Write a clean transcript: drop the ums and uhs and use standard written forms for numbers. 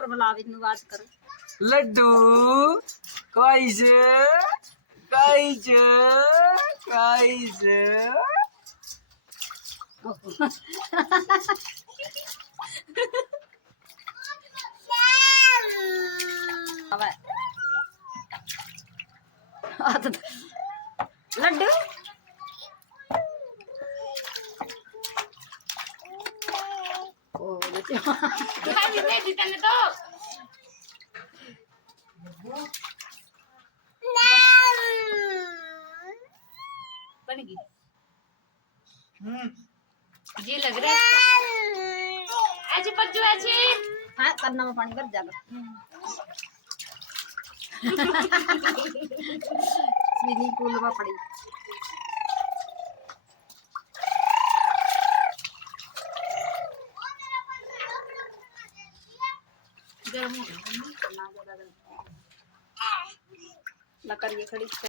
ऊपर बुलावे नु बात कर लड्डू कैसे कैसे कैसे लड्डू बनेगी जी लग रहा है ऐसे बच्चों ऐसे हाँ करना में पानी भर जाएगा स्विमिंग पूल में पड़ी गर्म हो गया ना ज्यादा लकड़ी खड़ी